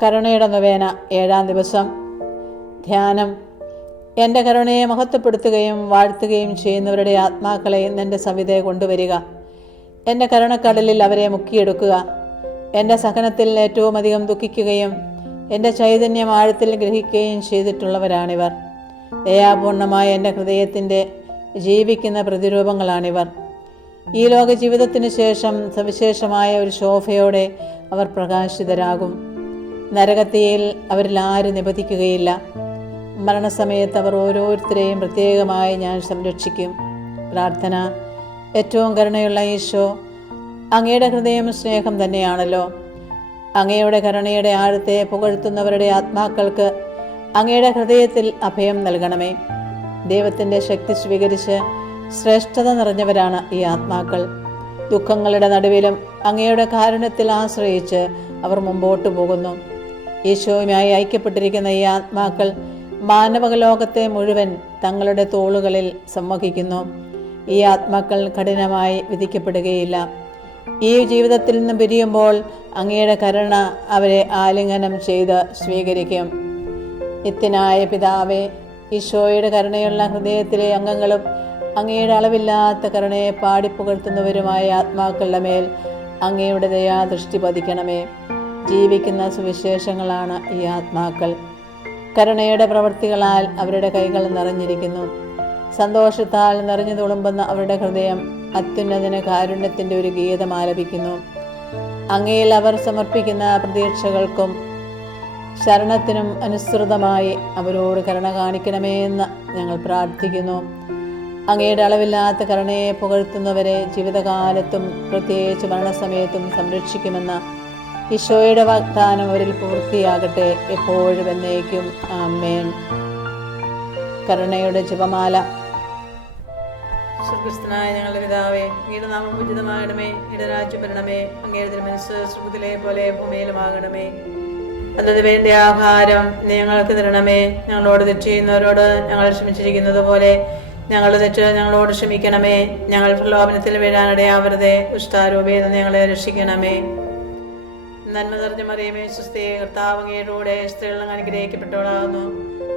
കരുണയുടെ നൊവേന 7-ാം ദിവസം. ധ്യാനം. എൻ്റെ കരുണയെ മഹത്വപ്പെടുത്തുകയും വാഴ്ത്തുകയും ചെയ്യുന്നവരുടെ ആത്മാക്കളെ നിൻ്റെ സവിധയെ കൊണ്ടുവരിക. എൻ്റെ കരുണക്കടലിൽ അവരെ മുക്കിയെടുക്കുക. എൻ്റെ സഹനത്തിൽ ഏറ്റവും അധികം ദുഃഖിക്കുകയും എൻ്റെ ചൈതന്യം ആഴത്തിൽ ഗ്രഹിക്കുകയും ചെയ്തിട്ടുള്ളവരാണിവർ. ദയാപൂർണമായ എൻ്റെ ഹൃദയത്തിൻ്റെ ജീവിക്കുന്ന പ്രതിരൂപങ്ങളാണിവർ. ഈ ലോക ജീവിതത്തിന് ശേഷം സവിശേഷമായ ഒരു ശോഭയോടെ അവർ പ്രകാശിതരാകും. നരകത്തിയിൽ അവരിൽ ആരും നിബന്ധിക്കുകയില്ല. മരണസമയത്ത് അവർ ഓരോരുത്തരെയും പ്രത്യേകമായി ഞാൻ സംരക്ഷിക്കും. പ്രാർത്ഥന. ഏറ്റവും കരുണയുള്ള ഈശോ, അങ്ങയുടെ ഹൃദയം സ്നേഹം തന്നെയാണല്ലോ. അങ്ങയുടെ കരുണയുടെ ആഴത്തെ പുകഴ്ത്തുന്നവരുടെ ആത്മാക്കൾക്ക് അങ്ങയുടെ ഹൃദയത്തിൽ അഭയം നൽകണമേ. ദൈവത്തിൻ്റെ ശക്തി സ്വീകരിച്ച് ശ്രേഷ്ഠത നിറഞ്ഞവരാണ് ഈ ആത്മാക്കൾ. ദുഃഖങ്ങളുടെ നടുവിലും അങ്ങയുടെ കാരുണ്യത്തിൽ ആശ്രയിച്ച് അവർ മുമ്പോട്ട് പോകുന്നു. ഈശോയുമായി ഐക്യപ്പെട്ടിരിക്കുന്ന ഈ ആത്മാക്കൾ മാനവലോകത്തെ മുഴുവൻ തങ്ങളുടെ തോളുകളിൽ സംവഹിക്കുന്നു. ഈ ആത്മാക്കൾ കഠിനമായി വിധിക്കപ്പെടുകയില്ല. ഈ ജീവിതത്തിൽ നിന്ന് പിരിയുമ്പോൾ അങ്ങയുടെ കരുണ അവരെ ആലിംഗനം ചെയ്ത് സ്വീകരിക്കും. നിത്യനായ പിതാവേ, ഈശോയുടെ കരുണയുള്ള ഹൃദയത്തിലെ അംഗങ്ങളും അങ്ങയുടെ അളവില്ലാത്ത കരുണയെ പാടിപ്പുകഴ്ത്തുന്നവരുമായ ആത്മാക്കളുടെ മേൽ അങ്ങയുടെ ദയാദൃഷ്ടി പതിക്കണമേ. ജീവിക്കുന്ന സുവിശേഷങ്ങളാണ് ഈ ആത്മാക്കൾ. കരുണയുടെ പ്രവൃത്തികളാൽ അവരുടെ കൈകൾ നിറഞ്ഞിരിക്കുന്നു. സന്തോഷത്താൽ നിറഞ്ഞു തുളുമ്പുന്ന അവരുടെ ഹൃദയം അത്യുന്നതന് കാരുണ്യത്തിൻ്റെ ഒരു ഗീതം ആലപിക്കുന്നു. അങ്ങയിൽ അവർ സമർപ്പിക്കുന്ന പ്രതീക്ഷകൾക്കും ശരണത്തിനും അനുസൃതമായി അവരോട് കരുണ കാണിക്കണമേ എന്ന് ഞങ്ങൾ പ്രാർത്ഥിക്കുന്നു. അങ്ങയുടെ അളവില്ലാത്ത കരുണയെ പുകഴ്ത്തുന്നവരെ ജീവിതകാലത്തും പ്രത്യേകിച്ച് മരണസമയത്തും സംരക്ഷിക്കുമെന്ന ഈശോയുടെ വാഗ്ദാനം അവരിൽ പൂർത്തിയാകട്ടെ, എപ്പോഴും എന്നേക്കും. ആമേൻ. കരുണയുടെ ജപമാല. സ്വർഗ്ഗസ്ഥനായ ഞങ്ങളുടെ പിതാവേ, അങ്ങയുടെ നാമം പൂജിതമാകണമേ. അങ്ങയുടെ രാജ്യം വരണമേ. അങ്ങയുടെ തിരുമനസ്സ് സ്വർഗ്ഗത്തിലെ പോലെ ഭൂമിയിലുമാകണമേ. അന്നത് വേണ്ട ആഹാരം ഞങ്ങൾക്ക് തരണമേ. ഞങ്ങളോട് തെറ്റ് ചെയ്യുന്നവരോട് ഞങ്ങൾ ക്ഷമിച്ചിരിക്കുന്നത് പോലെ ഞങ്ങളുടെ തെറ്റ് ഞങ്ങളോട് ക്ഷമിക്കണമേ. ഞങ്ങൾ പ്രലോഭനത്തിൽ വീഴാനിടയാവരുതേ. ദുഷ്ടാരൂപയിൽ നിന്ന് ഞങ്ങളെ രക്ഷിക്കണമേ. നന്മ നിറഞ്ഞ മറിയമേ, സ്വസ്തി, കർത്താവ് അങ്ങയുടെ കൂടെ സ്ത്രീകൾ അനുഗ്രഹിക്കപ്പെട്ടവളാകുന്നു.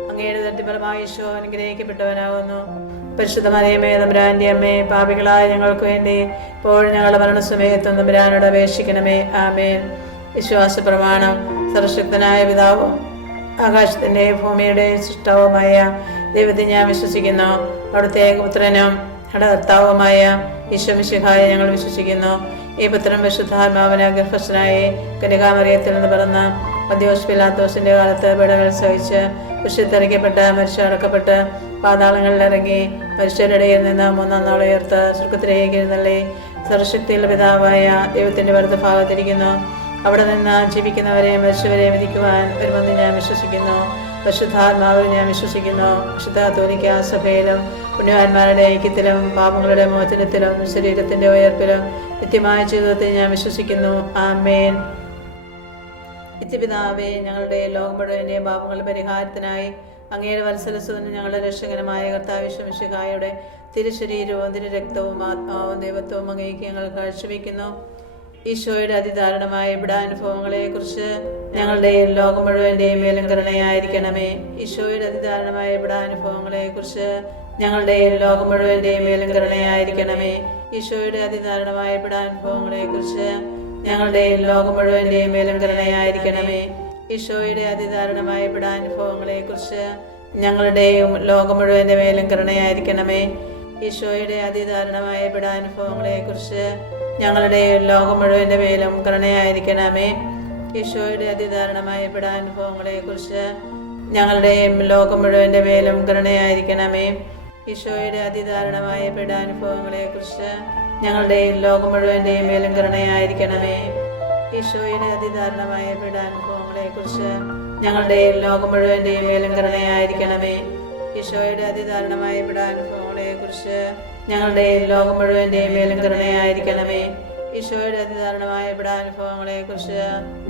അങ്ങയുടെ തട്ടിഫലമായ ഈശോ അനുഗ്രഹിക്കപ്പെട്ടവനാകുന്നു. പരിശുദ്ധ മറിയമേ, തമ്പുരാന്റെ അമ്മേ, പാപികളായ ഞങ്ങൾക്ക് വേണ്ടി ഇപ്പോഴും ഞങ്ങളുടെ മരണസമയത്തും തമ്പുരാനോട് അപേക്ഷിക്കണമേ. ആമേൻ. വിശ്വാസ പ്രമാണം. സർവശക്തനായ പിതാവും ആകാശത്തിന്റെ ഭൂമിയുടെ സൃഷ്ടാവുമായ ദൈവത്തെ ഞാൻ വിശ്വസിക്കുന്നു. അവിടുത്തെ ഏകപുത്രനും കർത്താവുമായ ഈശോ മിശിഹായെ ഞങ്ങൾ വിശ്വസിക്കുന്നു. ഈ പുത്രൻ പരിശുദ്ധാത്മാവിന് ഗർഭസ്ഥനായി കന്യകാമറിയത്തിൽ നിന്ന് പിറന്ന് മദ്യോസ് പിലാത്തോസിന്റെ കാലത്ത് പീഡകൾ സഹിച്ച് കുരിശിൽത്തറയ്ക്കപ്പെട്ട് മരിച്ചടക്കപ്പെട്ട് പാതാളങ്ങളിൽ ഇറങ്ങി മരിച്ചവരുടെ നിന്ന് 3-ാം നാൾ ഉയർത്ത് സ്വർഗ്ഗത്തിലേക്ക് എഴുന്നള്ളി സർവശക്തിയുള്ള പിതാവായ ദൈവത്തിന്റെ വലതുഭാഗത്തിരിക്കുന്നു. അവിടെ നിന്ന് ജീവിക്കുന്നവരെ മരിച്ചവരെ വിധിക്കുവാൻ വരുമെന്ന് ഞാൻ വിശ്വസിക്കുന്നു. പരിശുദ്ധാത്മാവിൽ ഞാൻ വിശ്വസിക്കുന്നു. വിശുദ്ധ കത്തോലിക്കാ സഭയിലും പുണ്യവാന്മാരുടെ ഐക്യത്തിലും പാപങ്ങളുടെ മോചനത്തിലും ശരീരത്തിന്റെ ഉയർപ്പിലും നിത്യമായ ജീവിതത്തിൽ ഞാൻ വിശ്വസിക്കുന്നു. ആമേൻ. നിത്യപിതാവേ, ഞങ്ങളുടെ ലോകം മുഴുവൻ്റെയും പാപങ്ങളുടെ പരിഹാരത്തിനായി അങ്ങയുടെ വത്സലസുതനും ഞങ്ങളുടെ രക്ഷകനുമായ കർത്താവ് ഈശോ മിശിഹായുടെ തിരുശരീരവും തിരുരക്തവും ആത്മാവും ദൈവത്വവും അങ്ങേക്ക് ഞങ്ങൾ കാഴ്ചവെക്കുന്നു. ഈശോയുടെ അതിദാരുണമായ പീഡാനുഭവങ്ങളെ കുറിച്ച് ഞങ്ങളുടെ ലോകം മുഴുവൻ്റെയും മേലും കരുണയായിരിക്കണമേ. ഈശോയുടെ അതിദാരുണമായ പീഡാനുഭവങ്ങളെ കുറിച്ച് ഞങ്ങളുടെ ലോകം മുഴുവൻ്റെയും മേലും കരുണയായിരിക്കണമേ. ഈശോയുടെ അതിദാരുണമായ പീഡാനുഭവങ്ങളെ കുറിച്ച് ഞങ്ങളുടെ ലോകം മുഴുവൻ്റെയും മേലും കരുണയായിരിക്കണമേ. ഈശോയുടെ അതിദാരുണമായ പീഡാനുഭവങ്ങളെ കുറിച്ച് ഞങ്ങളുടെയും ലോകം മുഴുവൻ്റെ മേലും കരുണയായിരിക്കണമേ. ഈശോയുടെ അതിദാരുണമായ പീഡാനുഭവങ്ങളെ കുറിച്ച് ഞങ്ങളുടെ ലോകം മുഴുവൻ്റെ മേലും കരുണയായിരിക്കണമേ. ഈശോയുടെ അതിദാരുണമായ പീഡാനുഭവങ്ങളെ കുറിച്ച് ഞങ്ങളുടെയും ലോകം മുഴുവൻ്റെ മേലും കരുണയായിരിക്കണമേ. ഈശോയുടെ അതിദാരുണമായ പീഡാനുഭവങ്ങളെ കുറിച്ച് ഞങ്ങളുടെയും ലോകം മുഴുവൻ്റെയും മേലും കരുണയായിരിക്കണമേ. ഈശോയുടെ അതിദാരുണമായ പീഡാനുഭവങ്ങളെ കുറിച്ച് ഞങ്ങളുടെയും ലോകം മുഴുവൻ്റെയും മേലും കരുണയായിരിക്കണമേ. ഈശോയുടെ അതിദാരുണമായ പീഡാനുഭവങ്ങളെ കുറിച്ച് ഞങ്ങളുടെയും ലോകം മുഴുവൻ്റെയും മേലും കരുണയായിരിക്കണമേ. ഈശോയുടെ അതിദാരുണമായ പീഡാനുഭവങ്ങളെ കുറിച്ച്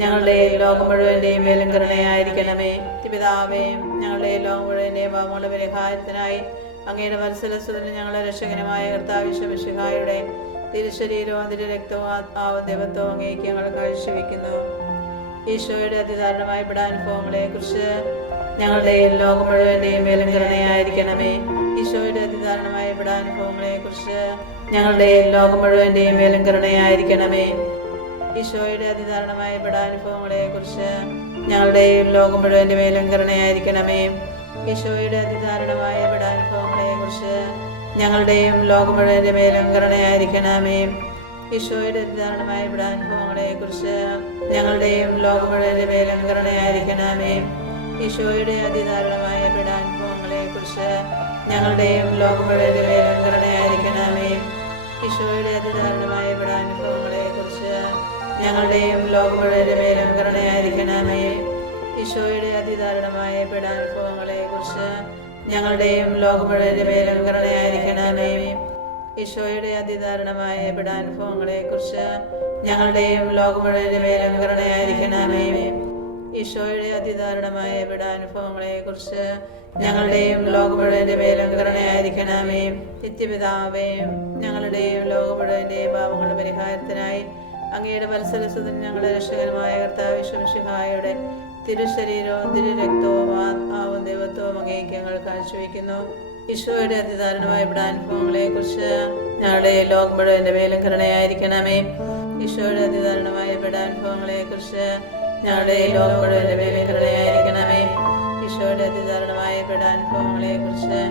ഞങ്ങളുടെയും ലോകം മുഴുവൻ്റെയും മേലും കരുണയായിരിക്കണമേ. പിതാവേ, ഞങ്ങളുടെ ലോകം മുഴുവൻ്റെയും പാപങ്ങളുടെ പരിഹാരത്തിനായി അങ്ങയുടെ വത്സലസുതനും ഞങ്ങളുടെ രക്ഷകനുമായ കർത്താവ് ഈശോ മിശിഹായുടെ തിരുശരീരവും തിരുരക്തവും ആത്മാവും ദൈവത്വവും അങ്ങേക്ക് ഞങ്ങൾ കാഴ്ചവെക്കുന്നു. ഈശോയുടെ അതിദാരുണമായ പീഡാനുഭവങ്ങളെ കുറിച്ച് ഞങ്ങളുടെയും ലോകം മുഴുവന്റെയും മേലും കരുണയായിരിക്കണമേ. ഈശോയുടെ അതിദാരുണമായ പീഡാനുഭവങ്ങളെ കുറിച്ച് ഞങ്ങളുടെയും ലോകം മുഴുവന്റെയും മേലും കരുണയായിരിക്കണമേ. ഈശോയുടെ അതിദാരുണമായ പീഡാനുഭവങ്ങളെ കുറിച്ച് ഞങ്ങളുടെയും ലോകം മുഴുവന്റെ മേലും കരുണയായിരിക്കണമേ. ഈശോയുടെ അതിദാരുണമായ പീഡാനുഭവങ്ങളെ കുറിച്ച് ഞങ്ങളുടെയും ലോകം മുഴുവന്റെ മേലും കരുണയായിരിക്കണമേ. ഈശോയുടെ അതിദാരുണമായ പീഡാനുഭവങ്ങളെ കുറിച്ച് ഞങ്ങളുടെയും ലോകം മുഴുവന്റെ മേലും കരുണയായിരിക്കണമേ. ഈശോയുടെ അതിദാരുണമായ പീഡാനുഭവങ്ങളെ കുറിച്ച് ഞങ്ങളുടെയും ലോകം മുഴുവന്റെ മേലും കരുണയായിരിക്കണമേ. ഈശോയുടെ അതിദാരുണമായ പീഡാനുഭവങ്ങളെ കുറിച്ച് ഞങ്ങളുടെയും ലോകം മുഴുവന്റെ മേലും കരുണയായിരിക്കണമേ. ഈശോയുടെ അതിദാരുണമായ പീഡാനുഭവങ്ങളെ കുറിച്ച് ഞങ്ങളുടെയും ലോകം മുഴുവന്റെ മേലും കരുണയായിരിക്കണമേ. ഈശോയുടെ അതിദാരുണമായ പീഡാനുഭവങ്ങളെ കുറിച്ച് ഞങ്ങളുടെയും ലോകം മുഴുവന്റെ മേലും കരുണയായിരിക്കണമേ. ഈശോയുടെ അതിദാരുണമായ പീഡാനുഭവങ്ങളെ കുറിച്ച് ഞങ്ങളുടെയും ലോകം മുഴുവന്റെ മേലും കരുണയായിരിക്കണമേ. നിത്യപിതാവേ, ഞങ്ങളുടെയും ലോകം മുഴുവന്റെയും പാപങ്ങളുടെ പരിഹാരത്തിനായി അങ്ങയുടെ വത്സലസുതൻ ഞങ്ങളുടെ രക്ഷകനുമായ കർത്താവ് യേശുമിശിഹായുടെ തിരുശരീരവും തിരുരക്തവും ആത്മാവും ദൈവത്വവും അങ്ങേക്ക് ഞങ്ങൾ കാഴ്ചവെക്കുന്നു. ഈശോയുടെ അതിദാരുണമായ പീഡാനുഭവങ്ങളെ കുറിച്ച് ഞങ്ങളുടെ ലോകം മുഴുവന്റെ മേലും കരുണയായിരിക്കണമേ. ഈശോയുടെ അതിദാരുണമായ പീഡാനുഭവങ്ങളെ കുറിച്ച് ഞങ്ങളുടെ ലോകം മുഴുവന്റെ മേലും കരുണയായിരിക്കണമേ. ഈശോയുടെ അതിദാരുണമായ പീഡാനുഭവങ്ങളെ കുറിച്ച്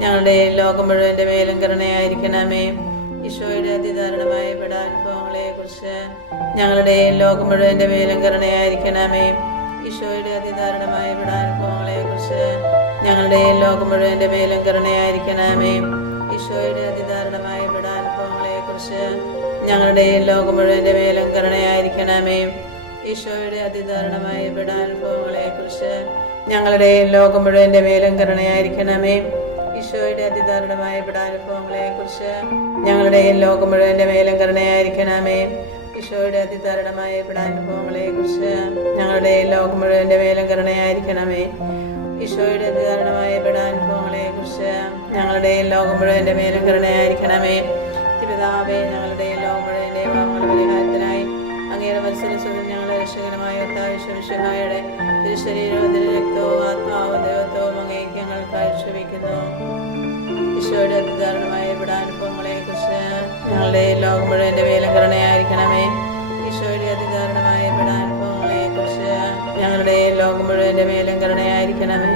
ഞങ്ങളുടെ ലോകം മുഴുവന്റെ മേലും കരുണയായിരിക്കണമേ. ഈശോയുടെ അതിദാരുണമായ പീഡാനുഭവങ്ങളെ കുറിച്ച് ഞങ്ങളുടെ ലോകം മുഴുവന്റെ മേലും കരുണയായിരിക്കണമേ. ഈശോയുടെ അതിദാരുണമായ പീഡാനുഭവങ്ങളെ കുറിച്ച് ഞങ്ങളുടെ ലോകം മുഴുവന്റെ മേലും കരുണയായിരിക്കണമേ. ഈശോയുടെ അതിദാരുണമായ പീഡാനുഭവങ്ങളെ കുറിച്ച് ഞങ്ങളുടെ ലോകം മുഴുവന്റെ മേലും കരുണയായിരിക്കണമേ. ഈശോയുടെ അതിദാരുണമായ പീഡാനുഭവങ്ങളെ കുറിച്ച് ഞങ്ങളുടെ ലോകം മുഴുവന്റെ മേലും കരുണയായിരിക്കണമേ. ഈശോയുടെ അതിദാരുണമായ പീഡാനുഭവങ്ങളെ കുറിച്ച് ഞങ്ങളുടെ ലോകം മുഴുവന്റെ മേലും കരുണയായിരിക്കണമേ. ഈശോയുടെ അതിദാരുണമായ പീഡാനുഭവങ്ങളെ കുറിച്ച് ഞങ്ങളുടെ ലോകം മുഴുവന്റെ മേലും കരുണയായിരിക്കണമേ. ഈശോയുടെ അതിദാരുണമായ പീഡാനുഭവങ്ങളെ കുറിച്ച് ഞങ്ങളുടെ ലോകം മുഴുവന്റെ മേലും കരുണയായിരിക്കണമേ. പിതാവേ, ഞങ്ങളുടെ ലോകം മുഴുവന്റെ പാപങ്ങളുടെ പരിഹാരത്തിനായി അങ്ങയുടെ വത്സലസുതൻ ഞങ്ങളുടെ രക്ഷകനുമായ കർത്താവ് യേശുമിശിഹായുടെ തിരുശരീരവും തിരുരക്തവും ആത്മാവും ദൈവത്വവും അങ്ങേക്ക് ഞങ്ങൾ കാഴ്ചവെക്കുന്നു. ഈശോയുടെ അതിദാരുണമായ പീഡാനുഭവങ്ങളെ കുറിച്ച് ഞങ്ങളുടെ ലോകം മുഴുവന്റെ മേലും കരുണയായിരിക്കണമേ. ഈശോയുടെ അതിദാരുണമായ പീഡാനുഭവങ്ങളെ കുറിച്ച് ഞങ്ങളുടെ ലോകം മുഴുവന്റെ മേലും കരുണയായിരിക്കണമേ.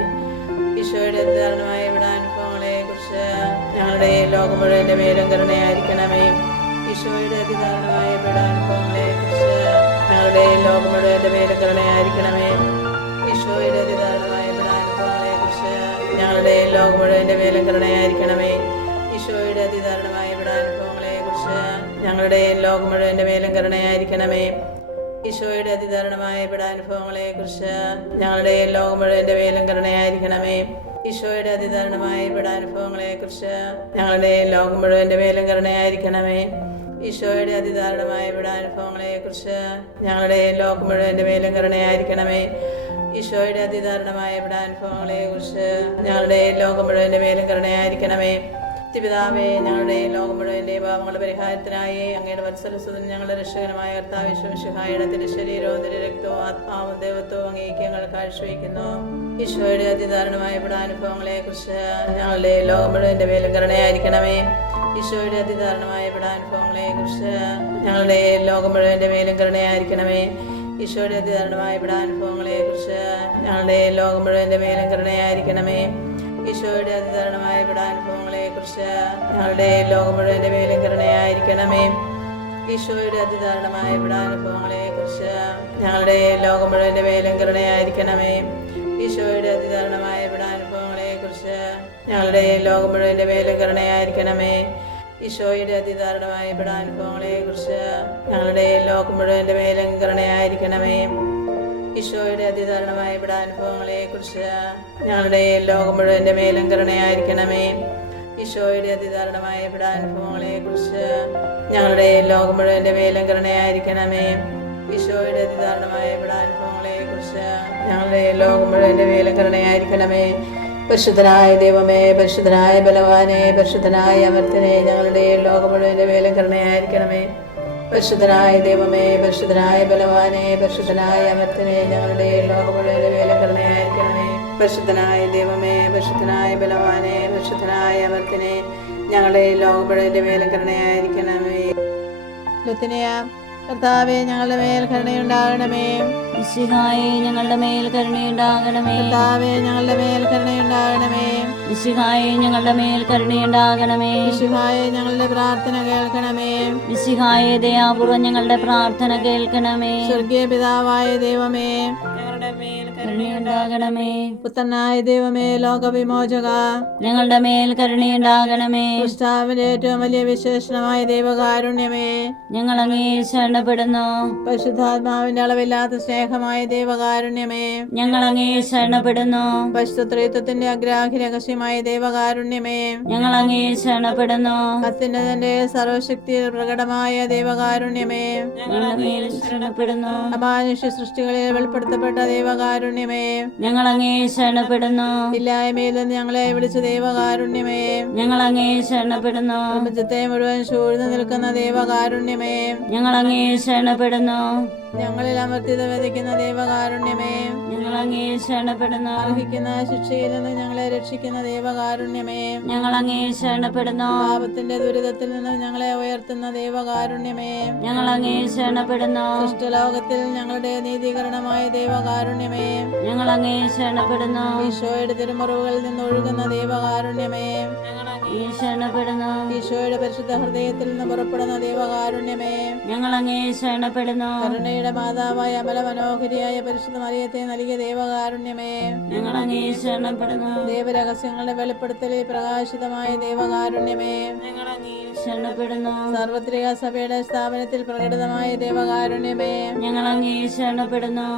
ഈശോയുടെ അതിദാരുണമായ പീഡാനുഭവങ്ങളെ കുറിച്ച് ഞങ്ങളുടെ ലോകം മുഴുവന്റെ മേലും കരുണയായിരിക്കണമേ. ഈശോയുടെ അതിദാരുണമായ പീഡാനുഭവങ്ങളെ കുറിച്ച് ഞങ്ങളുടെ ലോകം മുഴുവന്റെ മേലും കരുണയായിരിക്കണമേ. ഈശോയുടെ അതിദാരുണമായ പീഡാനുഭവങ്ങളെ കുറിച്ച് ഞങ്ങളുടെ ലോകം മുഴുവന്റെ മേലും കരുണയായിരിക്കണമേ. ഈശോയുടെ അതിദാരുണമായ പീഡാനുഭവങ്ങളെ കുറിച്ച് ഞങ്ങളുടെ ലോകം മുഴുവന്റെ മേലും കരുണയായിരിക്കണമേ. ഈശോയുടെ അതിദാരുണമായ പീഡാനുഭവങ്ങളെ കുറിച്ച് ഞങ്ങളുടെ ലോകം മുഴുവന്റെ മേലും കരുണയായിരിക്കണമേ. ഈശോയുടെ അതിദാരുണമായ പീഡാനുഭവങ്ങളെ കുറിച്ച് ഞങ്ങളുടെ ലോകം മുഴുവന്റെ മേലും കരുണയായിരിക്കണമേ. ഈശോയുടെ അതിദാരുണമായ പീഡാനുഭവങ്ങളെ കുറിച്ച് ഞങ്ങളുടെ ലോകം മുഴുവന്റെ മേലും കരുണയായിരിക്കണമേ. ഈശോയുടെ അതിദാരുണമായ പീഡാനുഭവങ്ങളെ കുറിച്ച് ഞങ്ങളുടെ ലോകം മുഴുവന്റെ മേലും കരുണയായിരിക്കണമേ. പിതാവേ, ഞങ്ങളുടെ ലോകം മുഴുവന്റെ പാപങ്ങളുടെ പരിഹാരത്തിനായി അങ്ങയുടെ വത്സലസുതൻ ഞങ്ങളുടെ രക്ഷകനുമായ കർത്താവ് യേശുമിശിഹായുടെ തിരുശരീരവും തിരുരക്തവും ആത്മാവും ദൈവത്വവും അങ്ങേക്ക് ഞങ്ങൾ കാഴ്ചവെക്കുന്നു. ഈശോയുടെ അതിദാരുണമായ പീഡാനുഭവങ്ങളെ കുറിച്ച് ഞങ്ങളുടെ ലോകം മുഴുവന്റെ മേലും കരുണയായിരിക്കണമേ. ഈശോയുടെ അതിദാരുണമായ പീഡാനുഭവങ്ങളെ കുറിച്ച് ഞങ്ങളുടെ ലോകം മുഴുവന്റെ മേലും കരുണയായിരിക്കണമേ. ഈശോയുടെ അതിദാരുണമായ പീഡാനുഭവങ്ങളെ കുറിച്ച് ഞങ്ങളുടെ ലോകം മുഴുവന്റെ മേലും കരുണയായിരിക്കണമേ. ഈശോയുടെ അതിദാരുണമായ പീഡാനുഭവങ്ങളെ കുറിച്ച് ഞങ്ങളുടെ ലോകം മുഴുവന്റെ മേലും കരുണയായിരിക്കണമേ. ഈശോയുടെ അതിദാരുണമായ പീഡാനുഭവങ്ങളെ കുറിച്ച് ഞങ്ങളുടെ ലോകം മുഴുവന്റെ മേലും കരുണയായിരിക്കണമേ. ഈശോയുടെ അതിദാരുണമായ പീഡാനുഭവങ്ങളെ കുറിച്ച് ഞങ്ങളുടെ ലോകം മുഴുവന്റെ മേലും കരുണയായിരിക്കണമേ. ഈശോയുടെ അതിദാരുണമായ പീഡാനുഭവങ്ങളെ കുറിച്ച് ഞങ്ങളുടെ ലോകം മുഴുവന്റെ മേലും കരുണയായിരിക്കണമേ. ഈശോയുടെ അതിദാരുണമായ പീഡാനുഭവങ്ങളെ കുറിച്ച് ഞങ്ങളുടെ ലോകം മുഴുവന്റെ മേലും കരുണയായിരിക്കണമേ. ഈശോയുടെ അതിദാരുണമായ പീഡാനുഭവങ്ങളെ കുറിച്ച് ഞങ്ങളുടെ ലോകം മുഴുവന്റെ മേലും കരുണയായിരിക്കണമേ. ഈശോയുടെ അതിദാരുണമായ പീഡാനുഭവങ്ങളെ കുറിച്ച് ഞങ്ങളുടെ ലോകം മുഴുവന്റെ മേലും കരുണയായിരിക്കണമേ. പരിശുദ്ധനായ ദൈവമേ, പരിശുദ്ധനായ ബലവാനെ, പരിശുദ്ധനായ അമർത്തനെ, ഞങ്ങളുടെ ലോകം മുഴുവന്റെ മേലും കരുണയായിരിക്കണമേ. പരിശുദ്ധനായ ദൈവമേ, പരിശുദ്ധനായ ബലവാനെ, പരിശുദ്ധനായ അമർത്തനെ, ഞങ്ങളുടെ ലോകമുഴുവന്റെ മേൽ കരുണയായിരിക്കണമേ. പരിശുദ്ധനായ ദൈവമേ, പരിശുദ്ധനായ ബലവാനെ, പരിശുദ്ധനായ അമർത്തനെ, ഞങ്ങളുടെ ലോകമുഴുവന്റെ മേൽ കരുണയായിരിക്കണമേ. കർത്താവേ, ഞങ്ങളുടെ മേൽ കരുണയുണ്ടാകണമേ. മിശിഹായേ, ഞങ്ങളുടെ മേൽ കരുണയുണ്ടാകണമേ. കർത്താവേ, ഞങ്ങളുടെ മേൽ കരുണയുണ്ടാകണമേ. മിശിഹായേ, ഞങ്ങളുടെ മേൽ കരുണയുണ്ടാകണമേ. മിശിഹായേ, ഞങ്ങളുടെ പ്രാർത്ഥന കേൾക്കണമേ. മിശിഹായേ, ദയാപൂർവ്വം ഞങ്ങളുടെ പ്രാർത്ഥന കേൾക്കണമേ. സ്വർഗീയ പിതാവായ ദൈവമേ, ഞങ്ങളുടെ മേൽ കരുണയുണ്ടാകണമേ. പുത്രനായ ദൈവമേ, ലോകവിമോചക, ഞങ്ങളുടെ മേൽ കരുണയുണ്ടാകണമേ. ക്രിസ്താവിന്റെ ഏറ്റവും വലിയ വിശേഷണമായ ദൈവകാരുണ്യമേ, ഞങ്ങൾ അങ്ങേ ശരണപ്പെടുന്നു. പരിശുദ്ധാത്മാവിന്റെ അളവില്ലാത്ത സ്നേഹമായ ദൈവകാരുണ്യമേ, ഞങ്ങൾ അങ്ങേ ശരണപ്പെടുന്നു. പരിശുദ്ധ ത്രിത്വത്തിന്റെ അഗ്രാഹി രഹസ്യമായ ദൈവകാരുണ്യമേ, ഞങ്ങൾ അങ്ങേ ശരണപ്പെടുന്നു. അത്യുന്നതന്റെ സർവശക്തിയിൽ പ്രകടമായ ദൈവകാരുണ്യമേ, ഞങ്ങളുടെ മേൽ ശരണപ്പെടുന്നു. അമാനുഷ്യ സൃഷ്ടികളിൽ വെളിപ്പെടുത്തപ്പെട്ട ദൈവകാരുണ്യമേ, ഞങ്ങൾ അങ്ങേ ശരണപ്പെടുന്നു. ഇല്ലായ്മയിൽ നിന്ന് ഞങ്ങളെ വിളിച്ച ദൈവകാരുണ്യമേ, ഞങ്ങൾ അങ്ങേ ശരണപ്പെടുന്നു. പ്രപഞ്ചത്തെ മുഴുവൻ ചൂഴ്ന്നു നിൽക്കുന്ന ദൈവകാരുണ്യമേ, ഞങ്ങൾ അങ്ങേ ശരണപ്പെടുന്നു. ഞങ്ങളിൽ അമർത്തിത വിതയ്ക്കുന്ന ദൈവകാരുണ്യമേ, ഞങ്ങൾ അങ്ങേ ശരണപ്പെടുന്നു. അർഹിക്കുന്ന ശിക്ഷയിൽ നിന്ന് ഞങ്ങളെ രക്ഷിക്കുന്ന ദൈവകാരുണ്യമേ, ഞങ്ങൾ അങ്ങേ ശരണപ്പെടുന്നു. പാപത്തിന്റെ ദുരിതത്തിൽ നിന്ന് ഞങ്ങളെ ഉയർത്തുന്ന ദൈവകാരുണ്യമേ, ഞങ്ങൾ അങ്ങേ ശരണപ്പെടുന്നു. സൃഷ്ടലോകത്തിൽ ഞങ്ങളുടെ നീതീകരണമായ ദൈവകാരുണ്യമേ, ഞങ്ങൾ അങ്ങേ ശരണപ്പെടുന്നു. ഈശോയുടെ തിരുമുറിവുകളിൽ നിന്ന് ഒഴുകുന്ന ദൈവകാരുണ്യമേ, അങ്ങേ ശരണപ്പെടുന്നു. ഈശോയുടെ പരിശുദ്ധ ഹൃദയത്തിൽ നിന്ന് പുറപ്പെടുന്ന ദൈവകാരുണ്യമേ, ഞങ്ങൾ അങ്ങേ ശരണപ്പെടുന്നു. കരുണയുടെ മാതാവായ അമല മനോഹരിയായ പരിശുദ്ധ മറിയത്തെ നൽകിയ ദൈവകാരുണ്യമേ, ഞങ്ങൾ അങ്ങേ ശരണപ്പെടുന്നു. ദൈവരഹസ്യങ്ങളുടെ വെളിപ്പെടുത്തലിൽ പ്രകാശിതമായ ദൈവകാരുണ്യമേ, ഞങ്ങൾ അങ്ങേ ശരണപ്പെടുന്നു. സാർവത്രിക സഭയുടെ സ്ഥാപനത്തിൽ പ്രകടിതമായ ദൈവകാരുണ്യമേ, ഞങ്ങൾ അങ്ങേ ശരണപ്പെടുന്നു.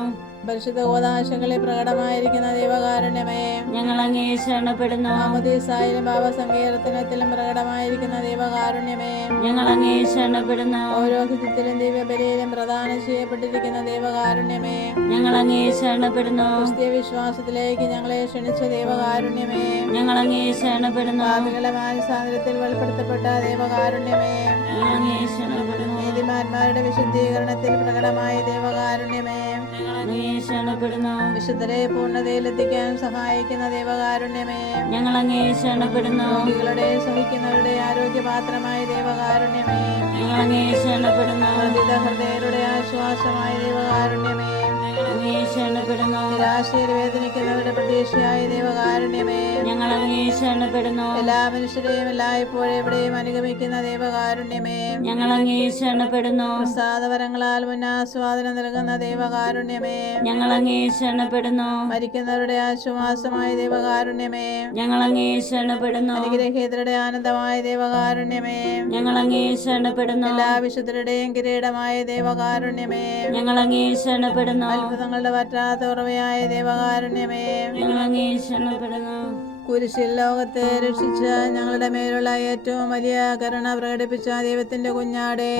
പരിശുദ്ധ ഓദാശകളിൽ പ്രകടമായിരിക്കുന്ന ദൈവകാരുണ്യമേ, ഞങ്ങൾ അങ്ങേ ശരണപ്പെടുന്നു. മാമോദീസായിലും പാപസങ്കീർത്തനത്തിലും പ്രകടമായിരിക്കുന്ന ദൈവകാരുണ്യമേ, ഞങ്ങൾ അങ്ങേ ശരണപ്പെടുന്നു. പൗരോഹിത്യത്തിലും ദിവ്യബലിയിലും പ്രദാനം ചെയ്യപ്പെട്ടിരിക്കുന്ന ദൈവകാരുണ്യമേ, ഞങ്ങൾ അങ്ങേ ശരണപ്പെടുന്നു. ക്രിസ്തീയ വിശ്വാസത്തിലേക്ക് ഞങ്ങളെ ക്ഷണിച്ച ദൈവകാരുണ്യമേ, ഞങ്ങൾ അങ്ങേ ശരണപ്പെടുന്നു. പാപികളുടെ മാനസാന്തരത്തിൽ വെളിപ്പെടുത്തപ്പെട്ട ദൈവകാരുണ്യമേ, ഞങ്ങൾ അങ്ങേ ശരണപ്പെടുന്നു. നീതിമാന്മാരുടെ വിശുദ്ധീകരണത്തിൽ പ്രകടമായ ദൈവകാരുണ്യമേ, ഞങ്ങൾ അങ്ങേ ശരണപ്പെടുന്നു. വിശുദ്ധരെ പൂർണ്ണതയിലെത്തിക്കാൻ സഹായിക്കുന്ന ദൈവകാരുണ്യമേ, ഞങ്ങൾ അങ്ങേ ശരണപ്പെടുന്നു. രോഗികളുടെ സഹിക്കുന്നവരുടെ ആരോഗ്യപാത്രമായ ദൈവകാരുണ്യമേ, ഞങ്ങൾ അങ്ങേ ശരണപ്പെടുന്നു. മർദ്ദിത ഹൃദയരുടെ ആശ്വാസമായ ദൈവകാരുണ്യമേ, ഞങ്ങൾ അങ്ങേ ശരണപ്പെടുന്നു. നിരാശയിൽ വേദനിക്കുന്നവരുടെ പ്രതീക്ഷയായ ദൈവകാരുണ്യമേ, ഞങ്ങൾ അങ്ങേ ശരണപ്പെടുന്നു. എല്ലാ മനുഷ്യരെയും എല്ലായ്പ്പോഴും എവിടെയും അനുഗമിക്കുന്ന ദൈവകാരുണ്യമേ, ഞങ്ങൾ അങ്ങേ ശരണപ്പെടുന്നു. പ്രസാദവരങ്ങളാൽ മുന്നാസ്വാദനം നൽകുന്ന ദൈവകാരുണ്യമേ, ഞങ്ങൾ അങ്ങേ ശരണപ്പെടുന്നു. മരിക്കുന്നവരുടെ ആശ്വാസമായ ദൈവകാരുണ്യമേ, ഞങ്ങൾ അങ്ങേ ശരണപ്പെടുന്നു. അനുഗ്രഹീതരുടെ ആനന്ദമായ ദൈവകാരുണ്യമേ, ഞങ്ങൾ അങ്ങേ ശരണപ്പെടുന്നു. എല്ലാ വിശുദ്ധരുടെയും കിരീടമായ ദൈവകാരുണ്യമേ, ഞങ്ങൾ അങ്ങേ ശരണപ്പെടുന്നു. അത്ഭുതങ്ങളുടെ പറ്റാത്ത ഉറവയായ ദൈവകാരുണ്യമേ, ഞങ്ങൾ അങ്ങേ ശരണപ്പെടുന്നു. കുരിശിൽ ലോകത്തെ രക്ഷിച്ച ഞങ്ങളുടെ മേലുള്ള ഏറ്റവും വലിയ കരുണ പ്രകടിപ്പിച്ച ദൈവത്തിന്റെ കുഞ്ഞാടേ,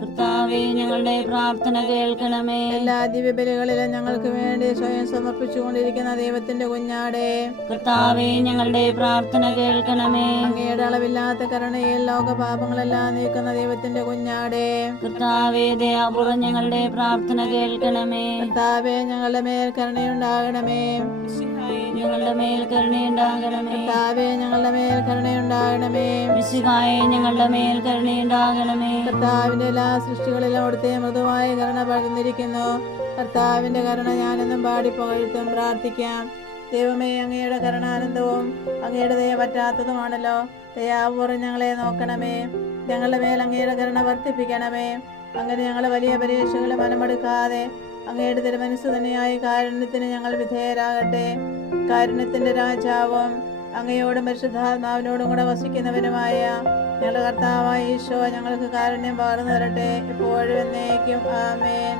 കർത്താവേ, ഞങ്ങളുടെ പ്രാർത്ഥന കേൾക്കണമേ. എല്ലാ ദിവ്യബലികളിലും ഞങ്ങൾക്ക് വേണ്ടി സ്വയം സമർപ്പിച്ചുകൊണ്ടിരിക്കുന്ന ദൈവത്തിന്റെ കുഞ്ഞാടേ, കർത്താവേ, ഞങ്ങളുടെ പ്രാർത്ഥന കേൾക്കണമേ. അങ്ങയുടെ അളവില്ലാത്ത കരുണയിൽ ലോകപാപങ്ങളെല്ലാം നീക്കുന്ന ദൈവത്തിന്റെ കുഞ്ഞാടേ, കർത്താവേ, ദയാപൂർവ്വം ഞങ്ങളുടെ പ്രാർത്ഥന കേൾക്കണമേ. കർത്താവേ, ഞങ്ങളുടെ മേൽ കരുണയുണ്ടാകണമേ. ഞങ്ങളുടെ മേൽ കരുണയുണ്ടാകണമേ. കർത്താവേ, ഞങ്ങളുടെ മേൽ കരുണയുണ്ടാകണമേ. മിശിഹായേ, ഞങ്ങളുടെ മേൽ കരുണയുണ്ടാകണമേ. കർത്താവിന്റെ എല്ലാ സൃഷ്ടികളിലും അവിടുത്തെ മൃദുവായ കരുണ പകർന്നിരിക്കുന്നു. കർത്താവിന്റെ കരുണ ഞാനെന്നും പാടി പുകഴ്ത്തും. പ്രാർത്ഥിക്കാം. ദൈവമേ, അങ്ങയുടെ കരുണാനന്ദവും അങ്ങയുടെ ദയ പറ്റാത്തതുമാണല്ലോ. ദയാപൂർവ്വം ഞങ്ങളെ നോക്കണമേ. ഞങ്ങളുടെ മേൽ അങ്ങയുടെ കരുണ വർദ്ധിപ്പിക്കണമേ. അങ്ങനെ ഞങ്ങൾ വലിയ പരീക്ഷകളെ മനമെടുക്കാതെ അങ്ങയുടെ തിരുമനസ്സ് തന്നെയായ കാരുണ്യത്തിന് ഞങ്ങൾ വിധേയരാകട്ടെ. കാരുണ്യത്തിന്റെ രാജാവും അങ്ങയോടും പരിശുദ്ധാത്മാവിനോടും കൂടെ വസിക്കുന്നവനുമായ ഞങ്ങളുടെ കർത്താവായ ഈശോ ഞങ്ങൾക്ക് കാരുണ്യം പകർന്നു തരട്ടെ, എപ്പോഴും എന്നേക്കും. ആമേൻ.